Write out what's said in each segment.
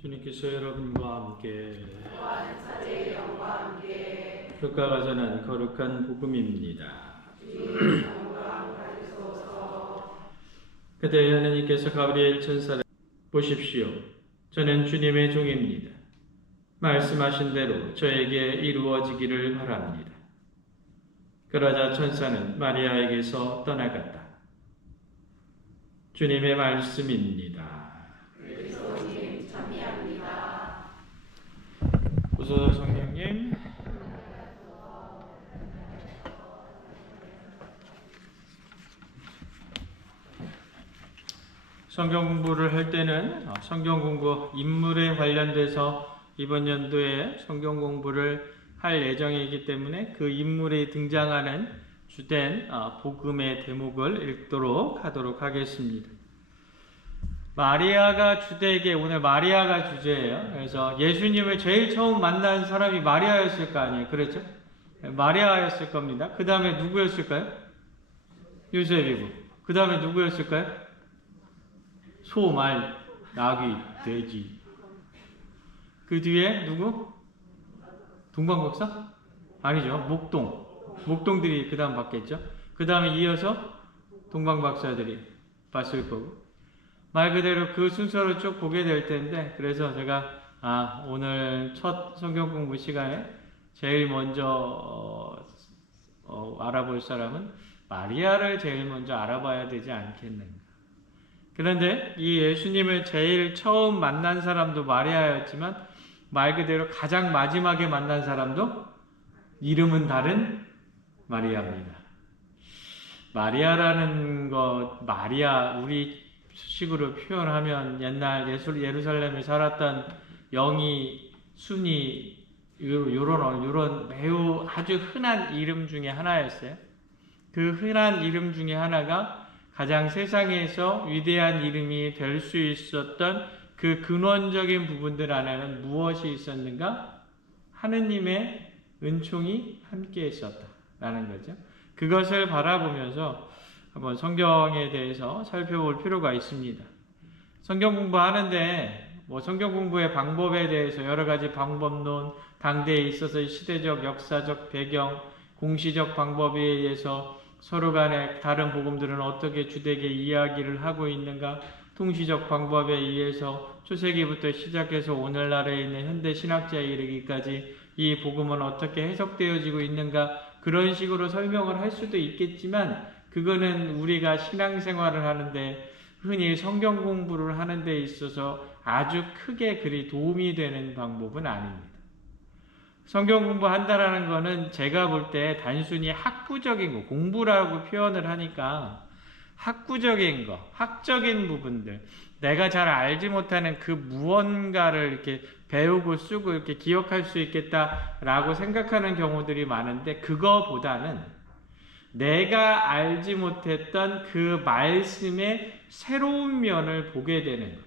주님께서 여러분과 함께 효과가 전한 거룩한 복음입니다. 그때 하나님께서 가브리엘 천사를 보십시오. 저는 주님의 종입니다. 말씀하신 대로 저에게 이루어지기를 바랍니다. 그러자 천사는 마리아에게서 떠나갔다. 주님의 말씀입니다. 오소서 성령님. 성경 공부를 할 때는 성경 공부 인물에 관련돼서 이번 연도에 성경 공부를 할 예정이기 때문에 그 인물이 등장하는 주된 복음의 대목을 읽도록 하도록 하겠습니다. 마리아가 주되게, 오늘 마리아가 주제예요. 그래서 예수님을 제일 처음 만난 사람이 마리아였을 거 아니에요. 그렇죠? 마리아였을 겁니다. 그 다음에 누구였을까요? 요셉이고. 그 다음에 누구였을까요? 소, 말, 나귀, 돼지. 그 뒤에 누구? 동방박사? 아니죠. 목동들이 그 다음 봤겠죠. 그 다음에 이어서 동방박사들이 봤을 거고. 말 그대로 그 순서로 쭉 보게 될 텐데, 그래서 제가 오늘 첫 성경 공부 시간에 제일 먼저 알아볼 사람은 마리아를 제일 먼저 알아봐야 되지 않겠는가. 그런데 이 예수님을 제일 처음 만난 사람도 마리아였지만 말 그대로 가장 마지막에 만난 사람도 이름은 다른 마리아입니다. 마리아라는 것, 우리 식으로 표현하면 옛날 예루살렘에 살았던 영이, 순이, 요런 매우 아주 흔한 이름 중에 하나였어요. 그 흔한 이름 중에 하나가 가장 세상에서 위대한 이름이 될 수 있었던 그 근원적인 부분들 안에는 무엇이 있었는가? 하느님의 은총이 함께 있었다라는 거죠. 그것을 바라보면서 한번 성경에 대해서 살펴볼 필요가 있습니다. 성경 공부하는데 성경 공부의 방법에 대해서 여러 가지 방법론, 당대에 있어서의 시대적, 역사적 배경, 공시적 방법에 의해서 서로 간에 다른 복음들은 어떻게 주되게 이야기를 하고 있는가, 통시적 방법에 의해서 초세기부터 시작해서 오늘날에 있는 현대 신학자에 이르기까지 이 복음은 어떻게 해석되어지고 있는가, 그런 식으로 설명을 할 수도 있겠지만 그거는 우리가 신앙생활을 하는데, 흔히 성경 공부를 하는 데 있어서 아주 크게 그리 도움이 되는 방법은 아닙니다. 성경 공부한다라는 거는 제가 볼 때 단순히 학구적인 거, 공부라고 표현을 하니까 학구적인 거, 학적인 부분들, 내가 잘 알지 못하는 그 무언가를 이렇게 배우고 쓰고 이렇게 기억할 수 있겠다라고 생각하는 경우들이 많은데, 그거보다는 내가 알지 못했던 그 말씀의 새로운 면을 보게 되는 거예요.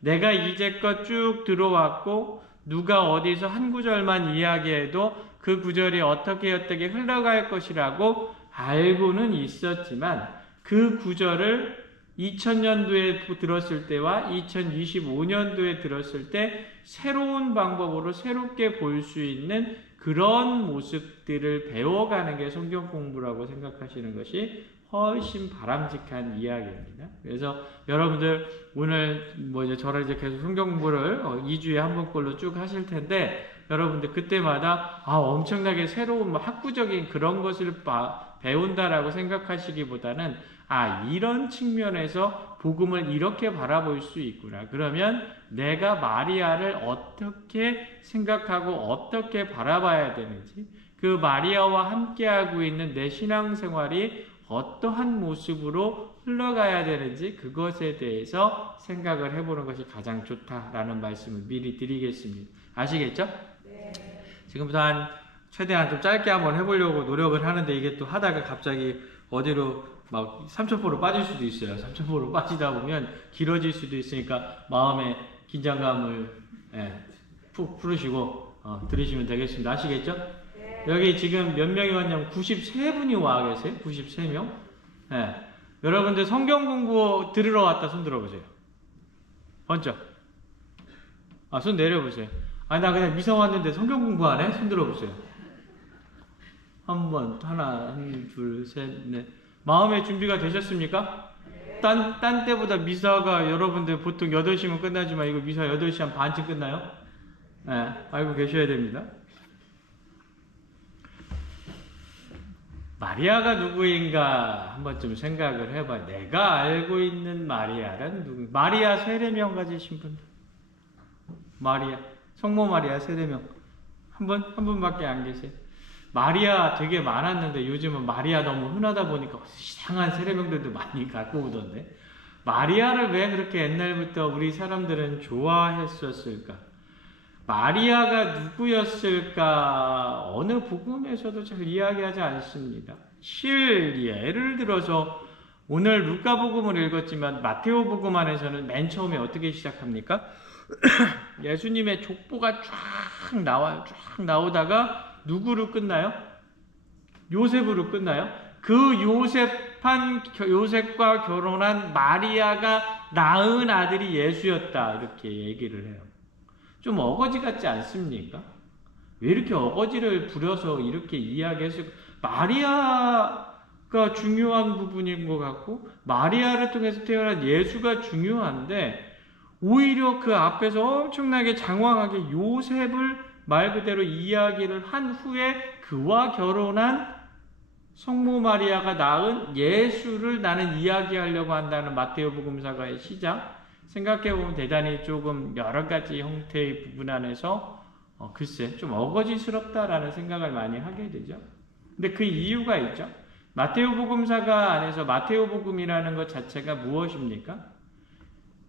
내가 이제껏 쭉 들어왔고 누가 어디서 한 구절만 이야기해도 그 구절이 어떻게 흘러갈 것이라고 알고는 있었지만, 그 구절을 2000년도에 들었을 때와 2025년도에 들었을 때 새로운 방법으로 새롭게 볼 수 있는 그런 모습들을 배워가는 게 성경 공부라고 생각하시는 것이 훨씬 바람직한 이야기입니다. 그래서 여러분들 오늘 이제 저랑 이제 계속 성경 공부를 2주에 한 번꼴로 쭉 하실 텐데, 여러분들 그때마다 엄청나게 새로운 학구적인 그런 것을 배운다라고 생각하시기보다는 이런 측면에서 복음을 이렇게 바라볼 수 있구나. 그러면 내가 마리아를 어떻게 생각하고 어떻게 바라봐야 되는지, 그 마리아와 함께하고 있는 내 신앙생활이 어떠한 모습으로 흘러가야 되는지, 그것에 대해서 생각을 해보는 것이 가장 좋다라는 말씀을 미리 드리겠습니다. 아시겠죠? 네. 지금부터 최대한 좀 짧게 한번 해보려고 노력을 하는데, 이게 또 하다가 갑자기 어디로 막 3,000%로 빠질 수도 있어요. 3,000%로 빠지다 보면 길어질 수도 있으니까 마음의 긴장감을 푹 풀으시고 들으시면 되겠습니다. 아시겠죠? 네. 여기 지금 몇 명이 왔냐면 93분이 와 계세요. 93명. 네. 여러분들 성경 공부 들으러 왔다 손 들어보세요. 번쩍. 손 내려보세요. 나 그냥 미사 왔는데 성경 공부 안 해? 손 들어보세요. 하나, 둘, 셋, 넷. 마음의 준비가 되셨습니까? 딴 때보다 미사가 여러분들 보통 8시면 끝나지만 이거 미사 8시 한 반쯤 끝나요? 네, 알고 계셔야 됩니다. 마리아가 누구인가 한번 좀 생각을 해봐요. 내가 알고 있는 마리아란 누구? 마리아 세례명 가지신 분. 마리아, 성모 마리아 세례명. 한 분밖에 안 계세요. 마리아 되게 많았는데 요즘은 마리아 너무 흔하다 보니까 이상한 세례명들도 많이 갖고 오던데. 마리아를 왜 그렇게 옛날부터 우리 사람들은 좋아했었을까? 마리아가 누구였을까? 어느 복음에서도 잘 이야기하지 않습니다. 예를 들어서 오늘 루카복음을 읽었지만 마테오복음 안에서는 맨 처음에 어떻게 시작합니까? 예수님의 족보가 쫙 나와요. 쫙 나오다가 누구로 끝나요? 요셉으로 끝나요. 그 요셉과 결혼한 마리아가 낳은 아들이 예수였다. 이렇게 얘기를 해요. 좀 어거지 같지 않습니까? 왜 이렇게 어거지를 부려서 이렇게 이야기했을까? 마리아가 중요한 부분인 것 같고 마리아를 통해서 태어난 예수가 중요한데 오히려 그 앞에서 엄청나게 장황하게 요셉을 말 그대로 이야기를 한 후에 그와 결혼한 성모 마리아가 낳은 예수를 나는 이야기하려고 한다는 마테오복음서가의 시작. 생각해보면 대단히 조금 여러 가지 형태의 부분 안에서 글쎄 좀 어거지스럽다라는 생각을 많이 하게 되죠. 근데 그 이유가 있죠. 마테오복음서가 안에서 마테오복음이라는 것 자체가 무엇입니까?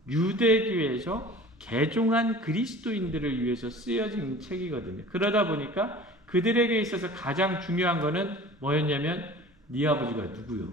유대교에서 개종한 그리스도인들을 위해서 쓰여진 책이거든요. 그러다 보니까 그들에게 있어서 가장 중요한 거는 뭐였냐면 네 아버지가 누구요?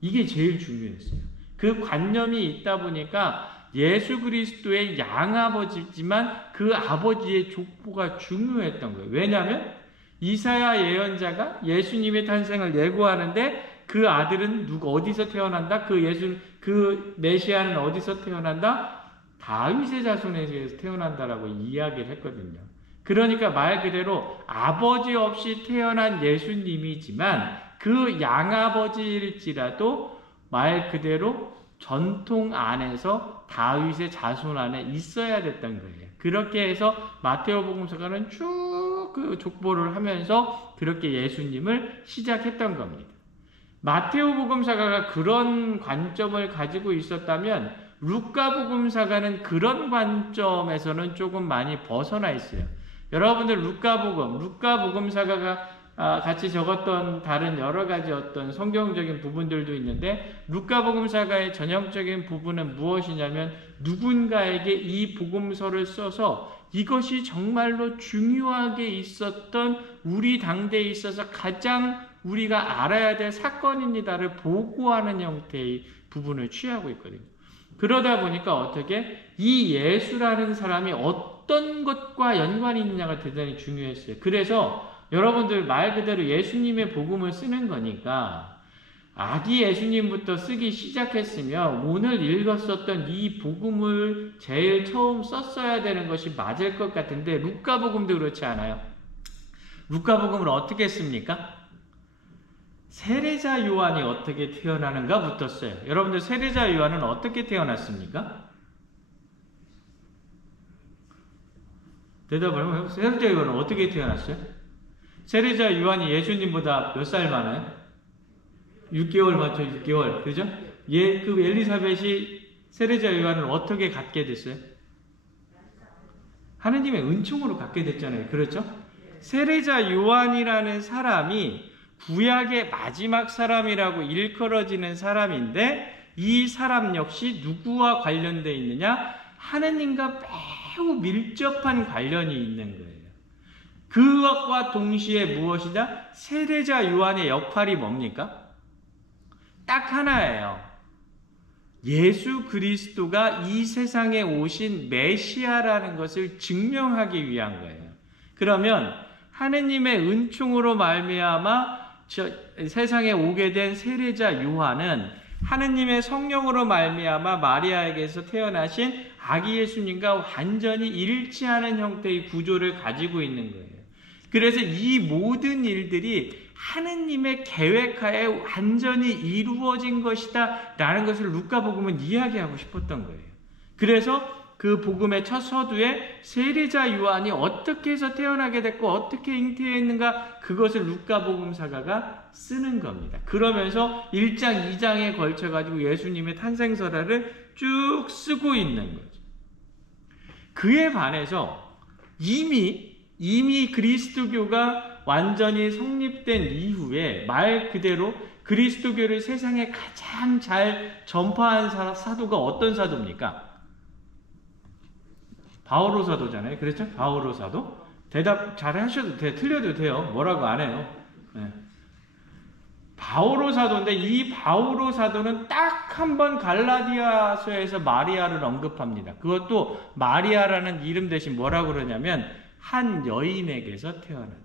이게 제일 중요했어요. 그 관념이 있다 보니까 예수 그리스도의 양아버지지만 그 아버지의 족보가 중요했던 거예요. 왜냐하면 이사야 예언자가 예수님의 탄생을 예고하는데 그 아들은 어디서 태어난다? 그 메시아는 어디서 태어난다? 다윗의 자손에서 태어난다라고 이야기를 했거든요. 그러니까 말 그대로 아버지 없이 태어난 예수님이지만 그 양아버지일지라도 말 그대로 전통 안에서 다윗의 자손 안에 있어야 됐던 거예요. 그렇게 해서 마테오복음서가는 쭉 그 족보를 하면서 그렇게 예수님을 시작했던 겁니다. 마테오복음서가가 그런 관점을 가지고 있었다면 루카복음서가는 그런 관점에서는 조금 많이 벗어나 있어요. 여러분들 루카복음서가가 같이 적었던 다른 여러 가지 어떤 성경적인 부분들도 있는데 루카복음서가의 전형적인 부분은 무엇이냐면 누군가에게 이 복음서를 써서 이것이 정말로 중요하게 있었던 우리 당대에 있어서 가장 우리가 알아야 될 사건입니다를 보고하는 형태의 부분을 취하고 있거든요. 그러다 보니까 어떻게 이 예수라는 사람이 어떤 것과 연관이 있느냐가 대단히 중요했어요. 그래서 여러분들 말 그대로 예수님의 복음을 쓰는 거니까 아기 예수님부터 쓰기 시작했으면 오늘 읽었었던 이 복음을 제일 처음 썼어야 되는 것이 맞을 것 같은데 루카복음도 그렇지 않아요. 루카복음을 어떻게 씁니까? 세례자 요한이 어떻게 태어나는가 붙었어요. 여러분들 세례자 요한은 어떻게 태어났습니까? 대답을 한번 해보세요. 세례자 요한은 어떻게 태어났어요? 세례자 요한이 예수님보다 몇 살 많아요? 6개월 맞죠? 6개월. 그죠? 그 엘리사벳이 세례자 요한을 어떻게 갖게 됐어요? 하느님의 은총으로 갖게 됐잖아요. 그렇죠? 세례자 요한이라는 사람이 구약의 마지막 사람이라고 일컬어지는 사람인데 이 사람 역시 누구와 관련되어 있느냐? 하느님과 매우 밀접한 관련이 있는 거예요. 그것과 동시에 무엇이냐? 세례자 요한의 역할이 뭡니까? 딱 하나예요. 예수 그리스도가 이 세상에 오신 메시아라는 것을 증명하기 위한 거예요. 그러면 하느님의 은총으로 말미암아 세상에 오게 된 세례자 요한은 하느님의 성령으로 말미암아 마리아에게서 태어나신 아기 예수님과 완전히 일치하는 형태의 구조를 가지고 있는 거예요. 그래서 이 모든 일들이 하느님의 계획하에 완전히 이루어진 것이다 라는 것을 루카복음은 이야기하고 싶었던 거예요. 그래서 그 복음의 첫 서두에 세례자 요한이 어떻게 해서 태어나게 됐고 어떻게 잉태했는가, 그것을 루카복음 사가가 쓰는 겁니다. 그러면서 1장, 2장에 걸쳐가지고 예수님의 탄생설화를 쭉 쓰고 있는 거죠. 그에 반해서 이미 그리스도교가 완전히 성립된 이후에 말 그대로 그리스도교를 세상에 가장 잘 전파한 사도가 어떤 사도입니까? 바오로 사도잖아요. 그렇죠? 바오로 사도. 대답 잘 하셔도 돼요. 틀려도 돼요. 뭐라고 안 해요. 네. 바오로 사도인데 이 바오로 사도는 딱 한 번 갈라디아서에서 마리아를 언급합니다. 그것도 마리아라는 이름 대신 뭐라고 그러냐면 한 여인에게서 태어난다.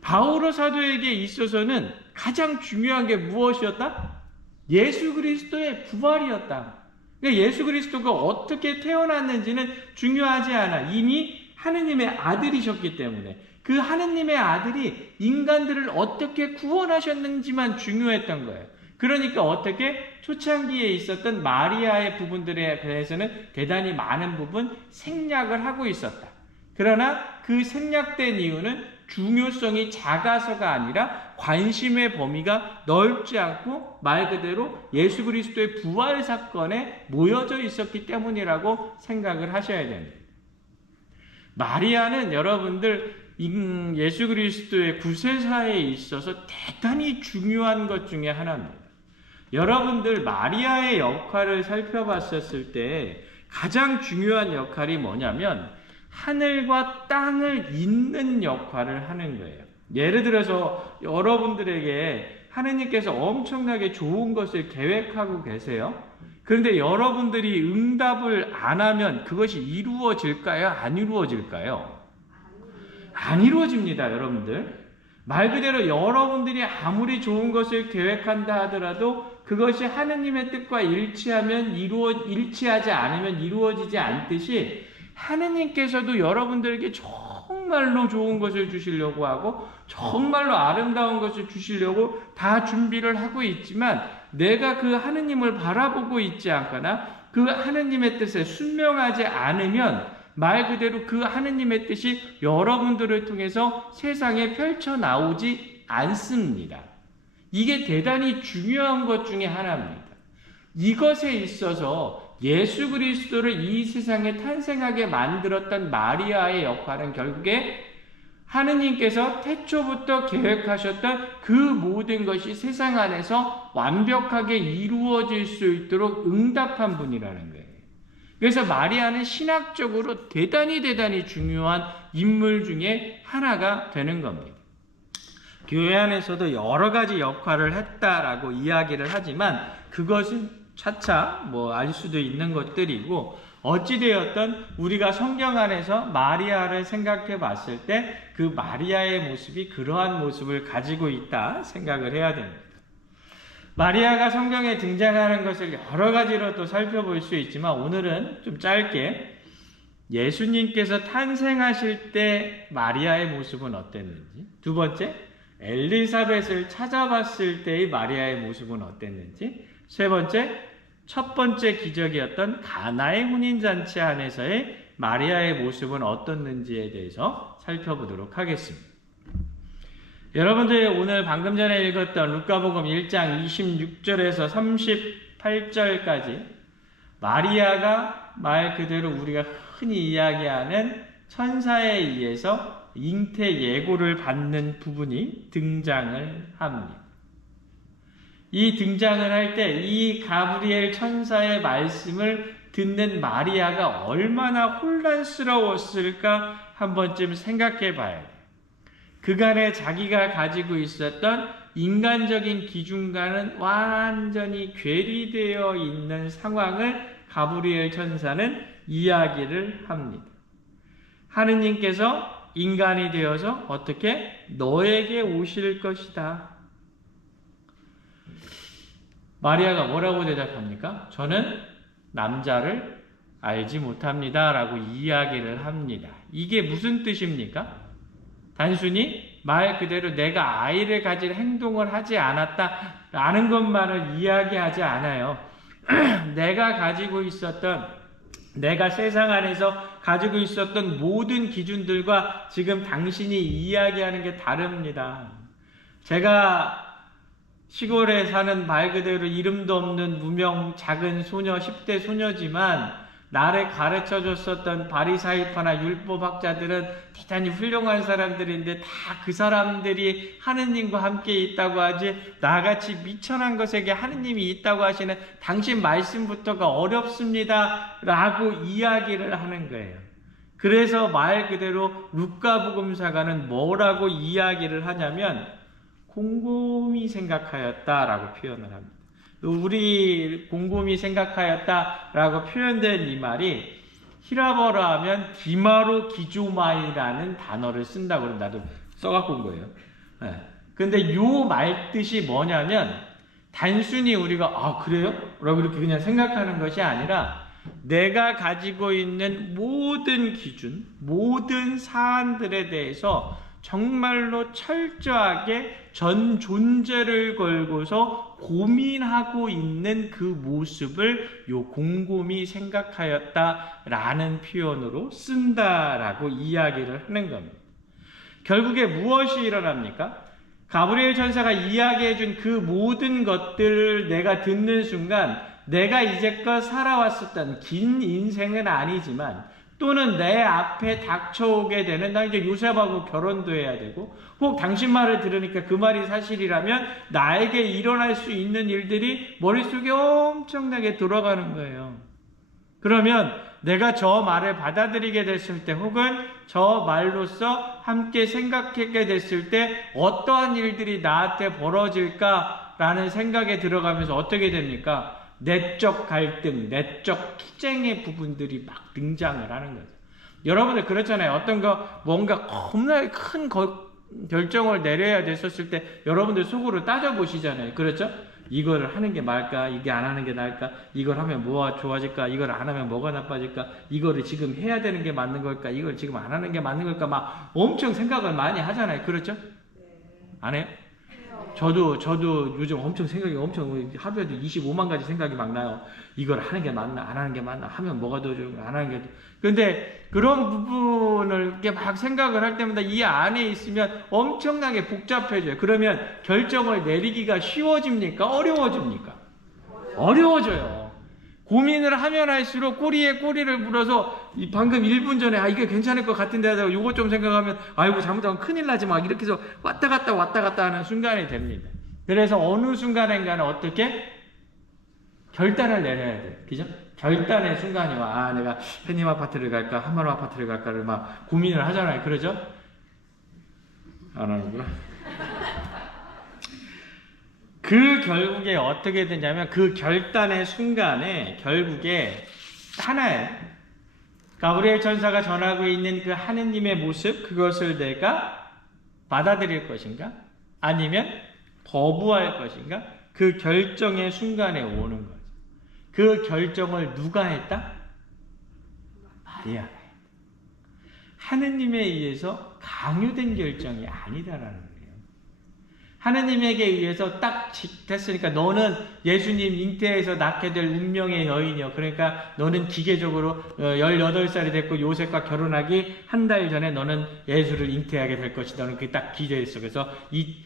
바오로 사도에게 있어서는 가장 중요한 게 무엇이었다? 예수 그리스도의 부활이었다. 그러니까 예수 그리스도가 어떻게 태어났는지는 중요하지 않아. 이미 하느님의 아들이셨기 때문에 그 하느님의 아들이 인간들을 어떻게 구원하셨는지만 중요했던 거예요. 그러니까 어떻게 초창기에 있었던 마리아의 부분들에 대해서는 대단히 많은 부분 생략을 하고 있었다. 그러나 그 생략된 이유는 중요성이 작아서가 아니라 관심의 범위가 넓지 않고 말 그대로 예수 그리스도의 부활 사건에 모여져 있었기 때문이라고 생각을 하셔야 됩니다. 마리아는 여러분들 예수 그리스도의 구세사에 있어서 대단히 중요한 것 중에 하나입니다. 여러분들 마리아의 역할을 살펴봤었을 때 가장 중요한 역할이 뭐냐면 하늘과 땅을 잇는 역할을 하는 거예요. 예를 들어서 여러분들에게 하느님께서 엄청나게 좋은 것을 계획하고 계세요. 그런데 여러분들이 응답을 안 하면 그것이 이루어질까요? 안 이루어질까요? 안 이루어집니다, 여러분들. 말 그대로 여러분들이 아무리 좋은 것을 계획한다 하더라도 그것이 하느님의 뜻과 일치하지 않으면 이루어지지 않듯이 하느님께서도 여러분들에게 정말로 좋은 것을 주시려고 하고 정말로 아름다운 것을 주시려고 다 준비를 하고 있지만 내가 그 하느님을 바라보고 있지 않거나 그 하느님의 뜻에 순명하지 않으면 말 그대로 그 하느님의 뜻이 여러분들을 통해서 세상에 펼쳐나오지 않습니다. 이게 대단히 중요한 것 중에 하나입니다. 이것에 있어서 예수 그리스도를 이 세상에 탄생하게 만들었던 마리아의 역할은 결국에 하느님께서 태초부터 계획하셨던 그 모든 것이 세상 안에서 완벽하게 이루어질 수 있도록 응답한 분이라는 거예요. 그래서 마리아는 신학적으로 대단히 중요한 인물 중에 하나가 되는 겁니다. 교회 안에서도 여러 가지 역할을 했다라고 이야기를 하지만 그것은 차차 알 수도 있는 것들이고 어찌되었든 우리가 성경 안에서 마리아를 생각해 봤을 때 그 마리아의 모습이 그러한 모습을 가지고 있다 생각을 해야 됩니다. 마리아가 성경에 등장하는 것을 여러 가지로 또 살펴볼 수 있지만 오늘은 좀 짧게 예수님께서 탄생하실 때 마리아의 모습은 어땠는지, 두 번째 엘리사벳을 찾아봤을 때의 마리아의 모습은 어땠는지, 세 번째 첫 번째 기적이었던 가나의 혼인잔치 안에서의 마리아의 모습은 어떻는지에 대해서 살펴보도록 하겠습니다. 여러분들이 오늘 방금 전에 읽었던 루카복음 1장 26절에서 38절까지 마리아가 말 그대로 우리가 흔히 이야기하는 천사에 의해서 잉태 예고를 받는 부분이 등장을 합니다. 이 등장을 할 때 이 가브리엘 천사의 말씀을 듣는 마리아가 얼마나 혼란스러웠을까 한 번쯤 생각해 봐야 돼요. 그간에 자기가 가지고 있었던 인간적인 기준과는 완전히 괴리되어 있는 상황을 가브리엘 천사는 이야기를 합니다. 하느님께서 인간이 되어서 어떻게 너에게 오실 것이다. 마리아가 뭐라고 대답합니까? 저는 남자를 알지 못합니다 라고 이야기를 합니다. 이게 무슨 뜻입니까? 단순히 말 그대로 내가 아이를 가질 행동을 하지 않았다라는 것만을 이야기하지 않아요. 내가 세상 안에서 가지고 있었던 모든 기준들과 지금 당신이 이야기하는 게 다릅니다. 제가 시골에 사는 말 그대로 이름도 없는 무명 작은 소녀, 10대 소녀지만 나를 가르쳐줬었던 바리사이파나 율법학자들은 대단히 훌륭한 사람들인데 다 그 사람들이 하느님과 함께 있다고 하지 나같이 미천한 것에게 하느님이 있다고 하시는 당신 말씀부터가 어렵습니다 라고 이야기를 하는 거예요. 그래서 말 그대로 루카복음사가는 뭐라고 이야기를 하냐면 곰곰이 생각하였다라고 표현을 합니다. 우리 곰곰이 생각하였다라고 표현된 이 말이 히라버로 하면 디마로 기조마이라는 단어를 쓴다고 나도 써갖고 온 거예요. 근데 요 말 뜻이 뭐냐면 단순히 우리가 그래요? 라고 이렇게 그냥 생각하는 것이 아니라 내가 가지고 있는 모든 기준, 모든 사안들에 대해서 정말로 철저하게 전 존재를 걸고서 고민하고 있는 그 모습을 요 곰곰이 생각하였다라는 표현으로 쓴다라고 이야기를 하는 겁니다. 결국에 무엇이 일어납니까? 가브리엘 천사가 이야기해준 그 모든 것들을 내가 듣는 순간 내가 이제껏 살아왔었던 긴 인생은 아니지만 또는 내 앞에 닥쳐오게 되는 나 이제 요셉하고 결혼도 해야 되고 혹 당신 말을 들으니까 그 말이 사실이라면 나에게 일어날 수 있는 일들이 머릿속에 엄청나게 돌아가는 거예요. 그러면 내가 저 말을 받아들이게 됐을 때 혹은 저 말로써 함께 생각하게 됐을 때 어떠한 일들이 나한테 벌어질까라는 생각에 들어가면서 어떻게 됩니까? 내적 갈등, 내적 투쟁의 부분들이 막 등장을 하는 거죠. 여러분들 그렇잖아요. 어떤 거 뭔가 겁나게 큰 결정을 내려야 됐었을 때 여러분들 속으로 따져보시잖아요. 그렇죠? 이거를 하는 게 나을까? 이게 안 하는 게 나을까? 이걸 하면 뭐가 좋아질까? 이걸 안 하면 뭐가 나빠질까? 이거를 지금 해야 되는 게 맞는 걸까? 이걸 지금 안 하는 게 맞는 걸까? 막 엄청 생각을 많이 하잖아요. 그렇죠? 안 해요? 저도 요즘 엄청 생각이 하루에도 25만 가지 생각이 막 나요. 이걸 하는 게 맞나, 안 하는 게 맞나, 하면 뭐가 더 좋을까, 안 하는 게 더. 근데 그런 부분을 이렇게 막 생각을 할 때마다 이 안에 있으면 엄청나게 복잡해져요. 그러면 결정을 내리기가 쉬워집니까? 어려워집니까? 어려워져요. 고민을 하면 할수록 꼬리에 꼬리를 물어서 방금 1분 전에 이게 괜찮을 것 같은데 하다가 요거 좀 생각하면 이거 잘못하면 큰일 나지 막 이렇게 해서 왔다 갔다 하는 순간이 됩니다. 그래서 어느 순간인가는 어떻게 결단을 내려야 돼요. 그죠? 결단의 순간이 와. 내가 햇님 아파트를 갈까 한마루 아파트를 갈까를 막 고민을 하잖아요. 그러죠? 안 하는구나. 그 결국에 어떻게 되냐면 그 결단의 순간에 결국에 하나예요. 가브리엘 천사가 전하고 있는 그 하느님의 모습, 그것을 내가 받아들일 것인가? 아니면 거부할 것인가? 그 결정의 순간에 오는 거죠. 그 결정을 누가 했다? 마리아가 했다. 하느님에 의해서 강요된 결정이 아니다라는 거예요. 하느님에게 의해서 딱 됐으니까 너는 예수님 잉태해서 낳게 될 운명의 여인이요. 그러니까 너는 기계적으로 18살이 됐고 요셉과 결혼하기 한 달 전에 너는 예수를 잉태하게 될 것이다. 너는 그게 딱 기재했어. 그래서 이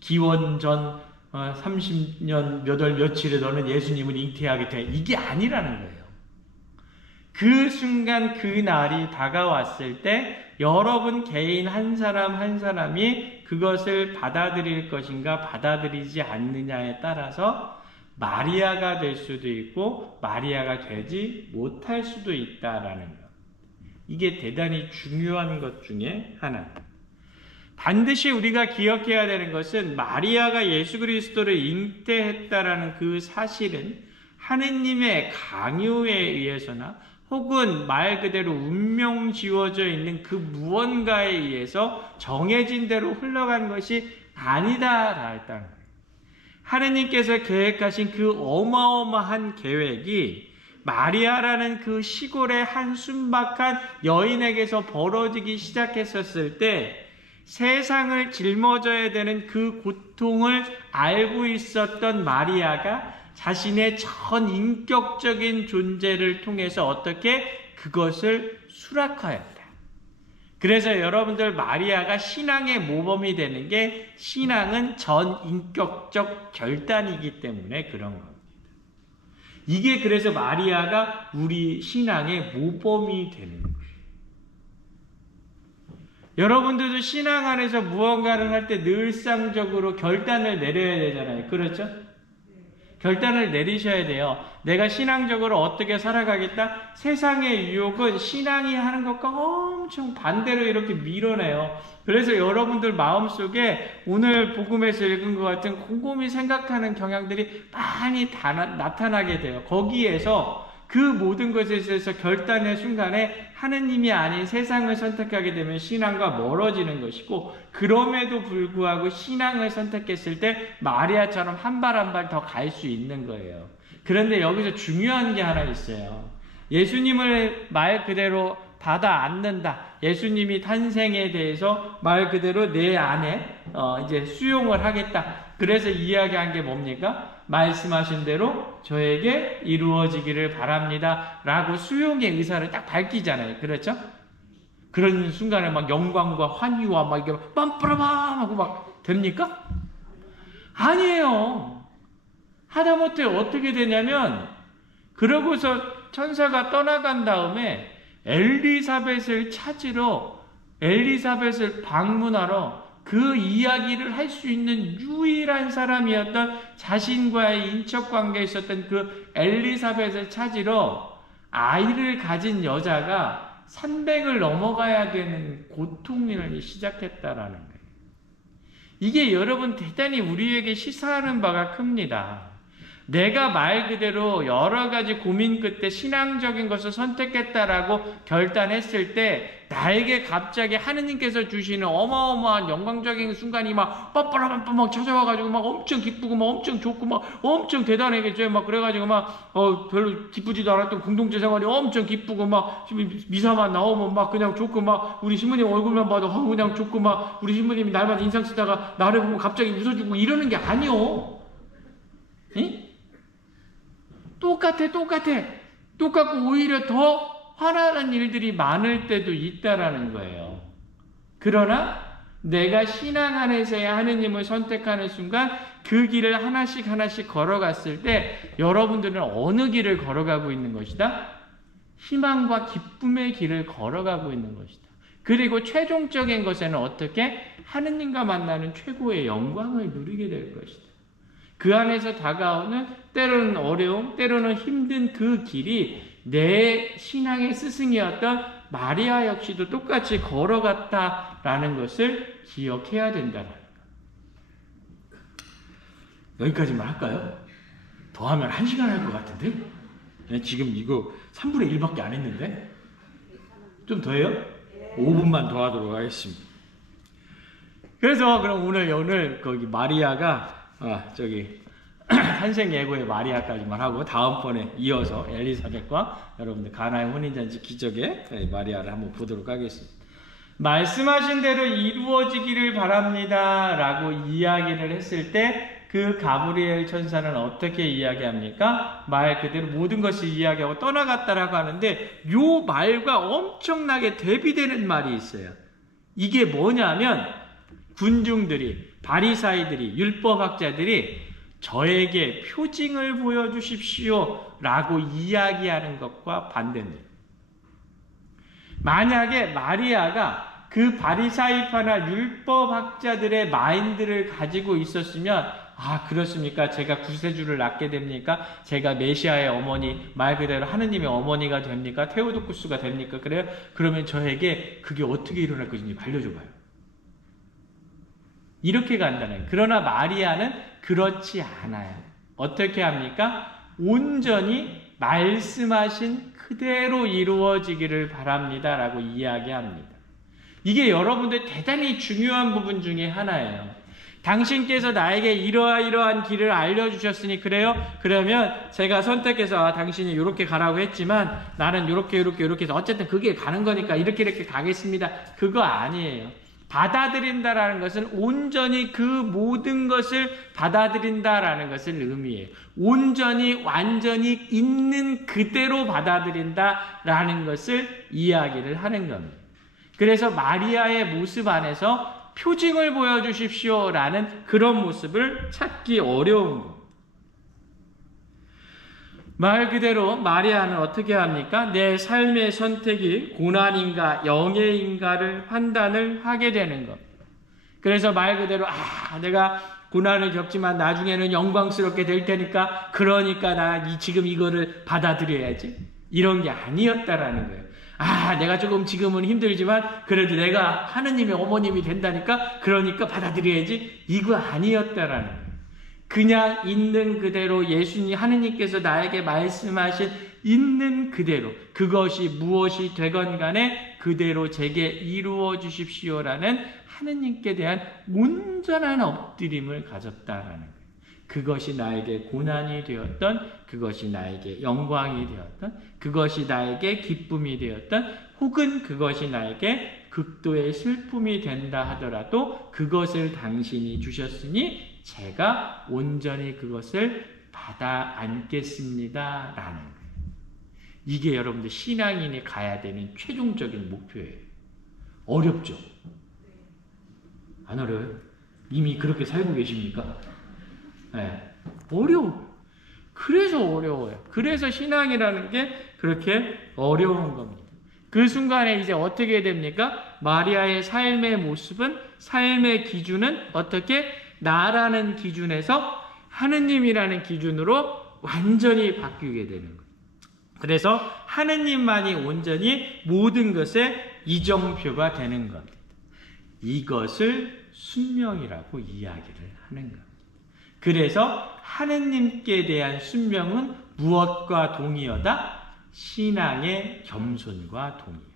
기원 전 30년 몇 월 며칠에 너는 예수님을 잉태하게 돼. 이게 아니라는 거예요. 그 순간 그 날이 다가왔을 때 여러분 개인 한 사람 한 사람이 그것을 받아들일 것인가 받아들이지 않느냐에 따라서 마리아가 될 수도 있고 마리아가 되지 못할 수도 있다라는 것. 이게 대단히 중요한 것 중에 하나입니다. 반드시 우리가 기억해야 되는 것은 마리아가 예수 그리스도를 잉태했다라는 그 사실은 하느님의 강요에 의해서나 혹은 말 그대로 운명 지워져 있는 그 무언가에 의해서 정해진 대로 흘러간 것이 아니다라는 거예요. 하느님께서 계획하신 그 어마어마한 계획이 마리아라는 그 시골의 한 순박한 여인에게서 벌어지기 시작했었을 때 세상을 짊어져야 되는 그 고통을 알고 있었던 마리아가 자신의 전 인격적인 존재를 통해서 어떻게 그것을 수락하였다. 그래서 여러분들 마리아가 신앙의 모범이 되는 게 신앙은 전 인격적 결단이기 때문에 그런 겁니다. 이게 그래서 마리아가 우리 신앙의 모범이 되는 거예요. 여러분들도 신앙 안에서 무언가를 할 때 늘상적으로 결단을 내려야 되잖아요. 그렇죠? 결단을 내리셔야 돼요. 내가 신앙적으로 어떻게 살아가겠다? 세상의 유혹은 신앙이 하는 것과 엄청 반대로 이렇게 밀어내요. 그래서 여러분들 마음속에 오늘 복음에서 읽은 것 같은 곰곰이 생각하는 경향들이 많이 나타나게 돼요. 거기에서 그 모든 것에 있어서 결단의 순간에 하느님이 아닌 세상을 선택하게 되면 신앙과 멀어지는 것이고, 그럼에도 불구하고 신앙을 선택했을 때 마리아처럼 한 발 한 발 더 갈 수 있는 거예요. 그런데 여기서 중요한 게 하나 있어요. 예수님을 말 그대로 받아 안는다. 예수님이 탄생에 대해서 말 그대로 내 안에 이제 수용을 하겠다. 그래서 이야기한 게 뭡니까? 말씀하신 대로 저에게 이루어지기를 바랍니다. 라고 수용의 의사를 딱 밝히잖아요. 그렇죠? 그런 순간에 막 영광과 환희와 막 이게 빰빠라밤 하고 막 됩니까? 아니에요. 하다못해 어떻게 되냐면, 그러고서 천사가 떠나간 다음에 엘리사벳을 찾으러, 엘리사벳을 방문하러 그 이야기를 할 수 있는 유일한 사람이었던, 자신과의 인척관계에 있었던 그 엘리사벳을 찾으러 아이를 가진 여자가 300을 넘어가야 되는 고통을 시작했다라는 거예요. 이게 여러분 대단히 우리에게 시사하는 바가 큽니다. 내가 말 그대로 여러 가지 고민 끝에 신앙적인 것을 선택했다라고 결단했을 때 나에게 갑자기 하느님께서 주시는 어마어마한 영광적인 순간이 막 뻔뻔뻔뻔 막 찾아와가지고 막 엄청 기쁘고 막 엄청 좋고 막 엄청 대단하겠죠. 막 그래가지고 막 별로 기쁘지도 않았던 공동체 생활이 엄청 기쁘고 막 미사만 나오면 막 그냥 좋고 막 우리 신부님 얼굴만 봐도 그냥 좋고 막 우리 신부님이 날마다 인상 쓰다가 나를 보면 갑자기 웃어주고 이러는 게 아니오. 응? 똑같고 오히려 더 화나는 일들이 많을 때도 있다라는 거예요. 그러나 내가 신앙 안에서의 하느님을 선택하는 순간 그 길을 하나씩 걸어갔을 때 여러분들은 어느 길을 걸어가고 있는 것이다? 희망과 기쁨의 길을 걸어가고 있는 것이다. 그리고 최종적인 것에는 어떻게? 하느님과 만나는 최고의 영광을 누리게 될 것이다. 그 안에서 다가오는 때로는 어려움, 때로는 힘든 그 길이 내 신앙의 스승이었던 마리아 역시도 똑같이 걸어갔다라는 것을 기억해야 된다는 거예요. 여기까지만 할까요? 더 하면 1시간 할 것 같은데? 지금 이거 3분의 1밖에 안 했는데? 좀 더 해요? 5분만 더 하도록 하겠습니다. 그래서 그럼 오늘 거기 마리아가 탄생 예고의 마리아까지만 하고 다음번에 이어서 엘리사벳과 여러분들 가나의 혼인잔치 기적의 마리아를 한번 보도록 하겠습니다. 말씀하신 대로 이루어지기를 바랍니다 라고 이야기를 했을 때 그 가브리엘 천사는 어떻게 이야기합니까? 말 그대로 모든 것을 이야기하고 떠나갔다라고 하는데 요 말과 엄청나게 대비되는 말이 있어요. 이게 뭐냐면 군중들이, 바리사이들이, 율법학자들이 저에게 표징을 보여주십시오 라고 이야기하는 것과 반대입니다. 만약에 마리아가 그 바리사이파나 율법학자들의 마인드를 가지고 있었으면, 그렇습니까? 제가 구세주를 낳게 됩니까? 제가 메시아의 어머니, 말 그대로 하느님의 어머니가 됩니까? 테오도쿠스가 됩니까? 그래요? 그러면 저에게 그게 어떻게 일어날 것인지 알려줘봐요. 이렇게 간다는. 그러나 마리아는 그렇지 않아요. 어떻게 합니까? 온전히 말씀하신 그대로 이루어지기를 바랍니다 라고 이야기합니다. 이게 여러분들 대단히 중요한 부분 중에 하나예요. 당신께서 나에게 이러한 길을 알려주셨으니 그래요? 그러면 제가 선택해서 당신이 이렇게 가라고 했지만 나는 이렇게 해서 어쨌든 그 길 가는 거니까 이렇게 가겠습니다. 그거 아니에요. 받아들인다라는 것은 온전히 그 모든 것을 받아들인다라는 것을 의미해요. 온전히 완전히 있는 그대로 받아들인다라는 것을 이야기를 하는 겁니다. 그래서 마리아의 모습 안에서 표징을 보여주십시오라는 그런 모습을 찾기 어려운 겁니다. 말 그대로 마리아는 어떻게 합니까? 내 삶의 선택이 고난인가 영예인가를 판단을 하게 되는 겁니다. 그래서 말 그대로 내가 고난을 겪지만 나중에는 영광스럽게 될 테니까 그러니까 나 지금 이거를 받아들여야지. 이런 게 아니었다라는 거예요. 내가 조금 지금은 힘들지만 그래도 내가 하느님의 어머님이 된다니까 그러니까 받아들여야지. 이거 아니었다라는 거예요. 그냥 있는 그대로 하느님께서 나에게 말씀하신 있는 그대로 그것이 무엇이 되건 간에 그대로 제게 이루어 주십시오라는 하느님께 대한 온전한 엎드림을 가졌다라는 거예요. 그것이 나에게 고난이 되었던, 그것이 나에게 영광이 되었던, 그것이 나에게 기쁨이 되었던, 혹은 그것이 나에게 극도의 슬픔이 된다 하더라도 그것을 당신이 주셨으니 제가 온전히 그것을 받아 안겠습니다 라는 거예요. 이게 여러분들 신앙인이 가야 되는 최종적인 목표예요. 어렵죠? 안 어려워요? 이미 그렇게 살고 계십니까? 네. 어려워. 그래서 어려워요. 그래서 신앙이라는 게 그렇게 어려운 겁니다. 그 순간에 이제 어떻게 됩니까? 마리아의 삶의 모습은, 삶의 기준은 어떻게? 나라는 기준에서 하느님이라는 기준으로 완전히 바뀌게 되는 거예요. 그래서 하느님만이 온전히 모든 것의 이정표가 되는 겁니다. 이것을 순명이라고 이야기를 하는 겁니다. 그래서 하느님께 대한 순명은 무엇과 동의어다? 신앙의 겸손과 동의어다.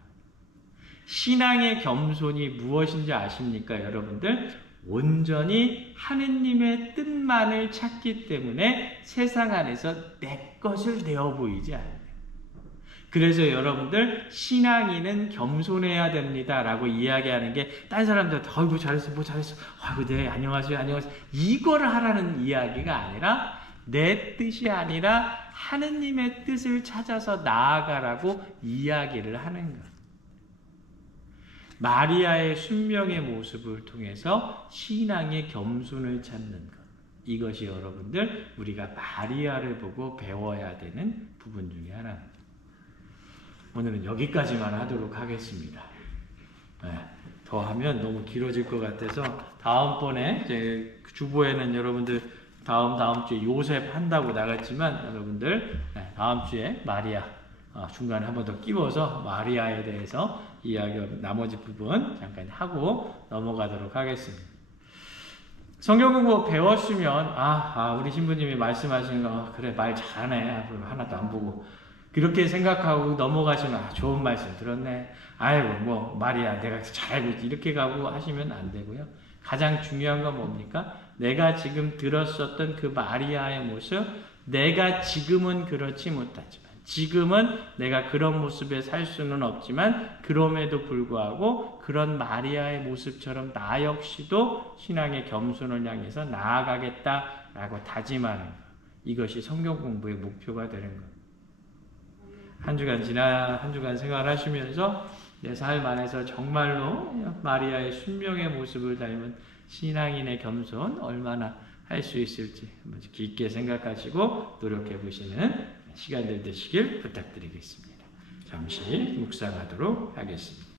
신앙의 겸손이 무엇인지 아십니까, 여러분들? 온전히 하느님의 뜻만을 찾기 때문에 세상 안에서 내 것을 되어 보이지 않아요. 그래서 여러분들 신앙인은 겸손해야 됩니다 라고 이야기하는 게 딴 사람들한테 아이고 잘했어 뭐 잘했어 아이고 네 안녕하세요 이거를 하라는 이야기가 아니라 내 뜻이 아니라 하느님의 뜻을 찾아서 나아가라고 이야기를 하는 거예요. 마리아의 순명의 모습을 통해서 신앙의 겸손을 찾는 것. 이것이 여러분들 우리가 마리아를 보고 배워야 되는 부분 중에 하나입니다. 오늘은 여기까지만 하도록 하겠습니다. 네, 더 하면 너무 길어질 것 같아서 다음번에 이제 주보에는 여러분들 다음 주에 요셉 한다고 나갔지만 여러분들 다음 주에 마리아 중간에 한 번 더 끼워서 마리아에 대해서 이야기 나머지 부분 잠깐 하고 넘어가도록 하겠습니다. 성경 공부 배웠으면 우리 신부님이 말씀하시는 거 그래 말 잘하네 하나도 안 보고 그렇게 생각하고 넘어가시면 좋은 말씀 들었네 아이고 뭐 마리아 내가 잘 알고 있지 이렇게 가고 하시면 안 되고요. 가장 중요한 건 뭡니까? 내가 지금 들었었던 그 마리아의 모습 내가 지금은 그렇지 못하지만 지금은 내가 그런 모습에 살 수는 없지만 그럼에도 불구하고 그런 마리아의 모습처럼 나 역시도 신앙의 겸손을 향해서 나아가겠다라고 다짐하는 것. 이것이 성경 공부의 목표가 되는 것. 한 주간 생활하시면서 내 삶 안에서 정말로 마리아의 순명의 모습을 닮은 신앙인의 겸손 얼마나 할 수 있을지 깊게 생각하시고 노력해 보시는 시간들 되시길 부탁드리겠습니다. 잠시 묵상하도록 하겠습니다.